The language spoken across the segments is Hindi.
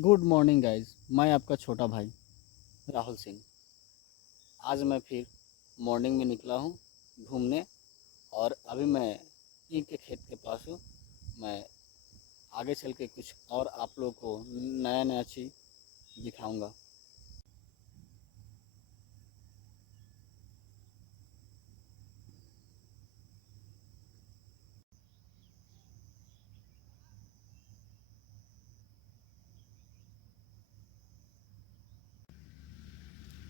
Good morning guys. मैं आपका छोटा भाई राहुल सिंह। आज मैं फिर मॉर्निंग में निकला हूँ घूमने और अभी मैं ईख के खेत के पास हूँ। मैं आगे चल के कुछ और आप लोगों को नया नया चीज़ दिखाऊंगा।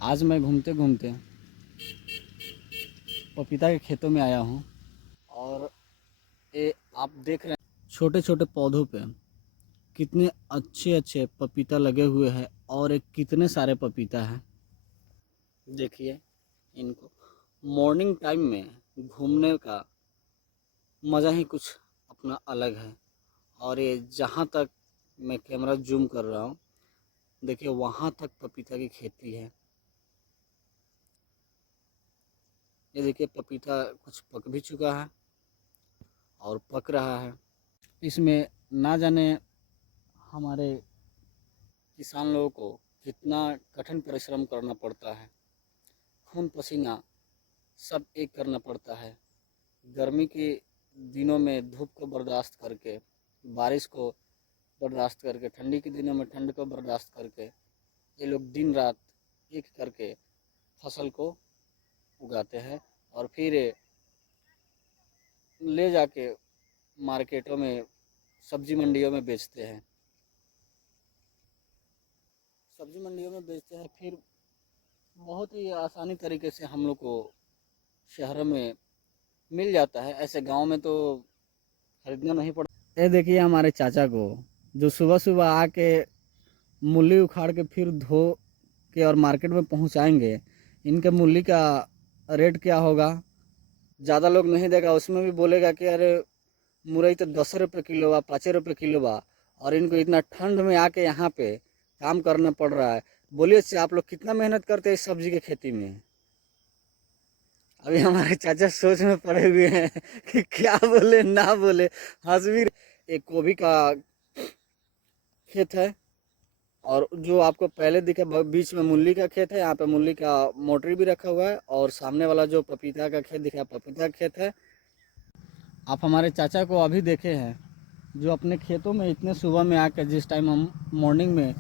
आज मैं घूमते घूमते पपीता के खेतों में आया हूँ और ये आप देख रहे हैं छोटे छोटे पौधों पे कितने अच्छे अच्छे पपीता लगे हुए हैं और एक कितने सारे पपीता हैं। देखिए इनको मॉर्निंग टाइम में घूमने का मज़ा ही कुछ अपना अलग है। और ये जहाँ तक मैं कैमरा जूम कर रहा हूँ, देखिए वहाँ तक पपीता की खेती है। ये देखिए पपीता कुछ पक भी चुका है और पक रहा है। इसमें ना जाने हमारे किसान लोगों को कितना कठिन परिश्रम करना पड़ता है। खून पसीना सब एक करना पड़ता है। गर्मी के दिनों में धूप को बर्दाश्त करके, बारिश को बर्दाश्त करके, ठंडी के दिनों में ठंड को बर्दाश्त करके ये लोग दिन रात एक करके फसल को उगाते हैं और फिर ले जाके मार्केटों में, सब्जी मंडियों में बेचते हैं। सब्जी मंडियों में बेचते हैं फिर बहुत ही आसानी तरीके से हम लोग को शहरों में मिल जाता है। ऐसे गांव में तो खरीदना नहीं पड़ता। ये देखिए हमारे चाचा को जो सुबह सुबह आके मूली उखाड़ के फिर धो के और मार्केट में पहुंचाएंगे। इनके मूली का रेट क्या होगा ज़्यादा लोग नहीं देगा, उसमें भी बोलेगा कि अरे मुरई तो 10 रुपये किलो बा, 5 रुपये किलो बा, और इनको इतना ठंड में आके यहाँ पे काम करना पड़ रहा है। बोलिए इससे आप लोग कितना मेहनत करते हैं इस सब्जी की खेती में। अभी हमारे चाचा सोच में पड़े हुए हैं कि क्या बोले ना बोले। हंस भी एक गोभी का खेत है और जो आपको पहले दिखा बीच में मूली का खेत है। यहाँ पे मूली का मोटरी भी रखा हुआ है और सामने वाला जो पपीता का खेत दिखा पपीता का खेत है। आप हमारे चाचा को अभी देखे हैं जो अपने खेतों में इतने सुबह में आकर, जिस टाइम हम मॉर्निंग में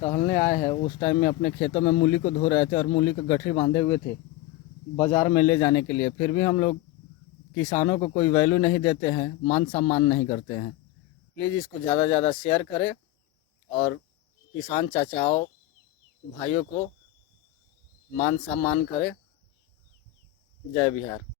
टहलने आए हैं उस टाइम में अपने खेतों में मूली को धो रहे थे और मूली का गठरी बांधे हुए थे बाज़ार में ले जाने के लिए। फिर भी हम लोग किसानों को कोई वैल्यू नहीं देते हैं, मान सम्मान नहीं करते हैं। प्लीज़ इसको ज़्यादा से ज़्यादा शेयर करें और किसान चाचाओं भाइयों को मान सम्मान करें। जय बिहार।